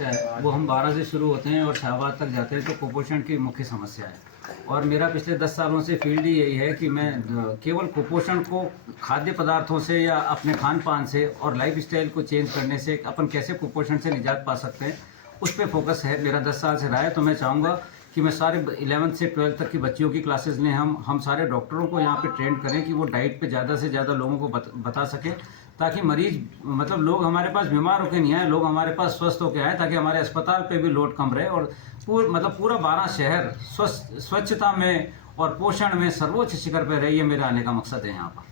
समस्या है वो हम 12 से शुरू होते हैं और शाहबाद तक जाते हैं तो कुपोषण की मुख्य समस्या है। और मेरा पिछले 10 सालों से फील्ड ही यही है कि मैं केवल कुपोषण को खाद्य पदार्थों से या अपने खान पान से और लाइफ स्टाइल को चेंज करने से अपन कैसे कुपोषण से निजात पा सकते हैं उस पर फोकस है मेरा 10 साल से रहा है। तो मैं चाहूँगा कि मैं सारे 11th से 12th तक की बच्चियों की क्लासेस लें, हम सारे डॉक्टरों को यहाँ पे ट्रेंड करें कि वो डाइट पे ज़्यादा से ज़्यादा लोगों को बता सकें ताकि मरीज मतलब लोग हमारे पास बीमार होकर नहीं आए, लोग हमारे पास स्वस्थ होकर आए ताकि हमारे अस्पताल पे भी लोड कम रहे और पूरा 12 शहर स्वच्छता में और पोषण में सर्वोच्च शिखर पर रहे। ये मेरा आने का मकसद है यहाँ पर।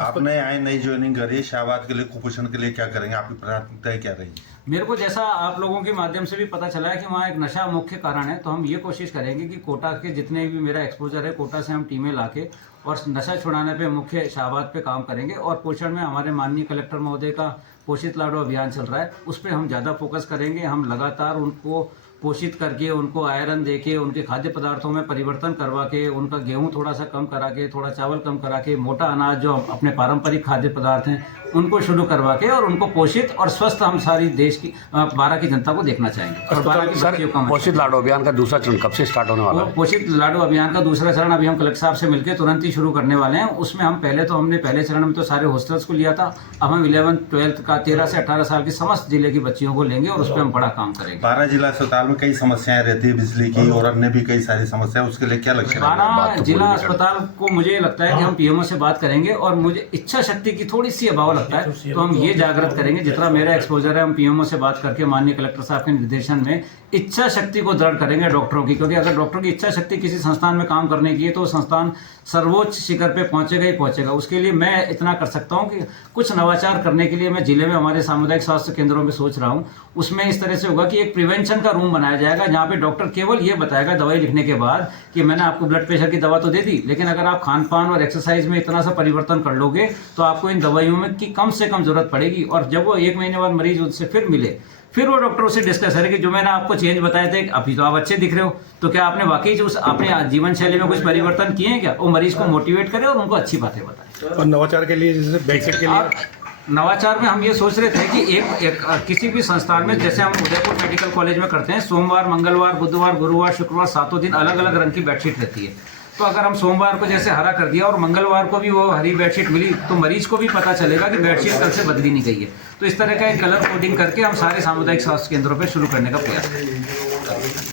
आपने यहाँ नई ज्वाइनिंग करी है, शाहबाद के लिए कुपोषण के लिए क्या करेंगे, आपकी प्राथमिकताएं क्या रहेंगी? मेरे को जैसा आप लोगों के माध्यम से भी पता चला है कि वहाँ एक नशा मुख्य कारण है, तो हम ये कोशिश करेंगे कि कोटा के जितने भी मेरा एक्सपोजर है कोटा से हम टीमें लाके और नशा छुड़ाने पे मुख्य शाहबाद पे काम करेंगे। और पोषण में हमारे माननीय कलेक्टर महोदय का पोषित लाडो अभियान चल रहा है, उस पर हम ज़्यादा फोकस करेंगे। हम लगातार उनको पोषित करके उनको आयरन दे के उनके खाद्य पदार्थों में परिवर्तन करवा के उनका गेहूं थोड़ा सा कम करा के थोड़ा चावल कम करा के मोटा अनाज जो अपने पारंपरिक खाद्य पदार्थ हैं उनको शुरू करवा के और उनको पोषित और स्वस्थ हम सारी देश की 12 की जनता को देखना चाहेंगे। और 12 की बच्चियों का पोषित लाडो अभियान का दूसरा चरण कब से स्टार्ट होने वाला है? पोषित लाडो अभियान का दूसरा चरण अभी हम कलेक्टर साहब से मिलकर तुरंत ही शुरू करने वाले हैं। उसमें हम हमने पहले चरण में तो सारे हॉस्टल्स को लिया था, अब हम 11th 12th का 13 से 18 साल की समस्त जिले की बच्चियों को लेंगे और उस पर हम बड़ा काम करेंगे। 12 जिला अस्पताल में कई समस्याएं रहती है, बिजली की और अन्य भी कई सारी समस्याएं, उसके लिए क्या लक्ष्य है? 12 जिला अस्पताल को मुझे लगता है कि हम पीएमओ से बात करेंगे और मुझे इच्छा शक्ति की थोड़ी सी अभाव लगता है, तो हम ये जागृत करेंगे। जितना मेरा एक्सपोजर है हम पीएमओ से बात करके माननीय कलेक्टर साहब के निर्देशन में इच्छा शक्ति को दृढ़ करेंगे डॉक्टरों की, क्योंकि अगर डॉक्टर की इच्छा शक्ति किसी संस्थान में काम करने की है तो संस्थान सर्वोच्च शिखर पे पहुंचेगा ही पहुंचेगा। उसके लिए मैं इतना कर सकता हूं कि कुछ नवाचार करने के लिए मैं जिले में हमारे सामुदायिक स्वास्थ्य केंद्रों में सोच रहा हूं। उसमें इस तरह से होगा कि एक प्रिवेंशन का रूम बनाया जाएगा जहां पे डॉक्टर केवल ये बताएगा दवाई लिखने के बाद कि मैंने आपको ब्लड प्रेशर की दवा तो दे दी, लेकिन अगर आप खान पान और एक्सरसाइज में इतना सा परिवर्तन कर लोगे तो आपको इन दवाइयों में की कम से कम जरूरत पड़ेगी। और जब वो 1 महीने बाद मरीज उससे फिर मिले फिर वो डॉक्टर उससे डिस्कस करें कि जो मैंने आपको चेंज बताए थे अभी तो आप अच्छे दिख रहे हो, तो क्या आपने वाकई जो अपने जीवन शैली में कुछ परिवर्तन किए हैं क्या? वो मरीज को मोटिवेट करे और उनको अच्छी बातें बताए। और नवाचार के लिए जैसे बेसिक के लिए नवाचार में हम ये सोच रहे थे कि एक किसी भी संस्थान में जैसे हम उदयपुर मेडिकल कॉलेज में करते हैं, सोमवार मंगलवार बुधवार गुरुवार शुक्रवार 7 दिन अलग अलग रंग की बेडशीट रहती है। तो अगर हम सोमवार को जैसे हरा कर दिया और मंगलवार को भी वो हरी बेडशीट मिली तो मरीज को भी पता चलेगा कि बेडशीट कल से बदली नहीं गई है। तो इस तरह का एक कलर कोडिंग करके हम सारे सामुदायिक स्वास्थ्य केंद्रों पर शुरू करने का प्रयास करेंगे।